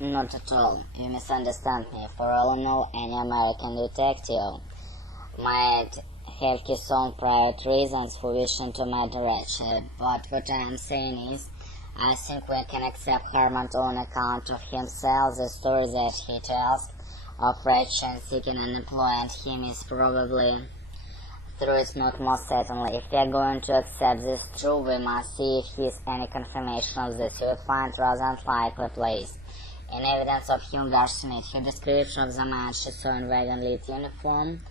Not at all. You misunderstand me. For all I know, any American detective might have his own private reasons for wishing to murder Rachel. But what I am saying is, I think we can accept Herman on account of himself. The story that he tells of Rachel seeking an employment him is probably true, it's not most certainly. If we are going to accept this true, we must see if he is any confirmation of this. You will find rather unlikely place in evidence of Hilda Schmidt. Her description of the man she saw in wagon-lit uniform.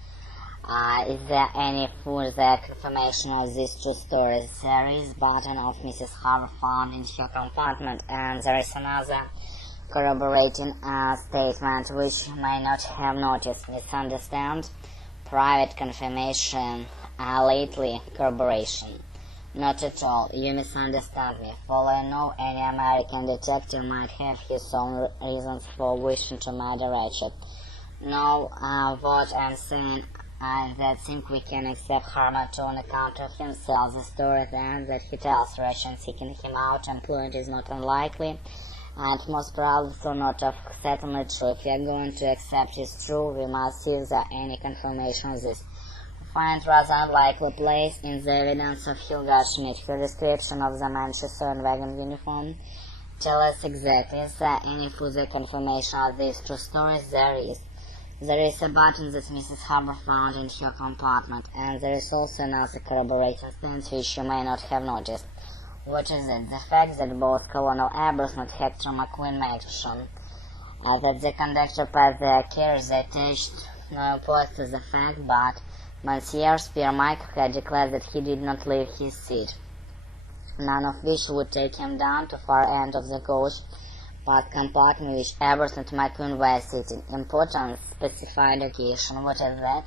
Is there any further confirmation of these two stories? There is button of Mrs. Harper found in her compartment, and there is another corroborating statement which you may not have noticed. Misunderstand? Private confirmation, lately corroboration. Not at all. You misunderstand me. For all I know, any American detective might have his own reasons for wishing to murder Rachel. No, what I'm saying, I think we can accept Harman on account of himself. The story then that he tells Rachel seeking him out employed is not unlikely, and most probably so not of certainly true. If we are going to accept is true, we must see if there any confirmation of this. Find rather unlikely place in the evidence of Hilda Schmidt. Her description of the man she saw in wagon uniform tell us exactly. Is there any further confirmation of these two stories? There is. There is a button that Mrs. Harper found in her compartment, and there is also another corroborating stance which you may not have noticed. What is it? The fact that both Colonel Abers and Hector McQueen mentioned that the conductor passed their carriage attached no importance to the fact, but Monsieur Spearmike had declared that he did not leave his seat, none of which would take him down to far end of the coach, but compartment which Abers and McQueen were sitting. Important specified occasion. What is that?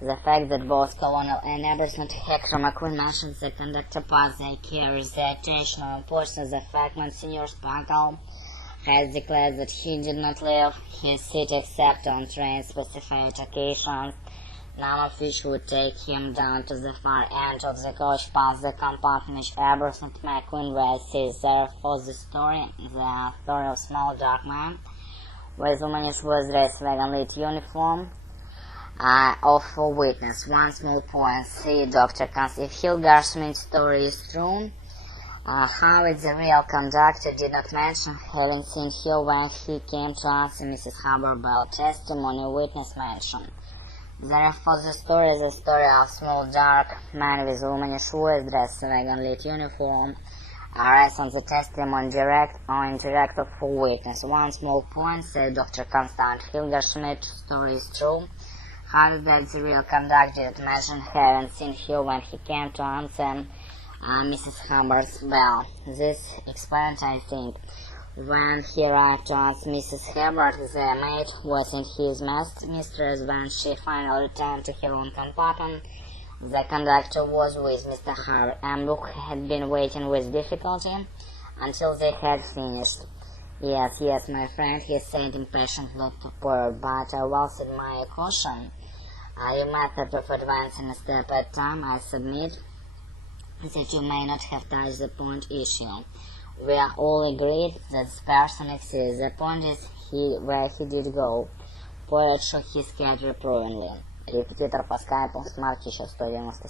The fact that both Colonel and Abers and Hector McQueen mentioned the conductor passed their carriage, the attention of importance the fact Monsignor Sparkle has declared that he did not leave his seat except on train specified occasions, none of which would take him down to the far end of the coach past the compartment which Abers and McQueen were sitting. Therefore the story of small dark man with womanish was dressed wagon-lit uniform of a witness. One small point. See, Dr. Kans, if Hilda Schmidt's story is true, how it the real conductor did not mention having seen her when he came to answer Mrs. Harper Bell testimony witness mentioned. Therefore the story is a story of small dark man with womanish voice dressed in wagon-lit uniform, rests on the testimony direct or indirect of a witness. One small point, said Dr. Constant, Hilda Schmidt's story is true. How is that the real conductor did mention having seen her when he came to answer Mrs. Harper's bell? This explained, I think. When he arrived to answer Mrs. Herbert, the maid was in his mistress. When she finally returned to her own compartment, the conductor was with Mr. Harper, and Luke had been waiting with difficulty until they had finished. Yes, my friend, he said impatiently to Poirot, but I will admire caution. Your method of advancing a step at a time, I submit that you may not have touched the point issue. We are all agreed that this person exists. The point is where he did go. Poirot shook his head reprovingly. Репетитор по скайпу, смарт еще 197.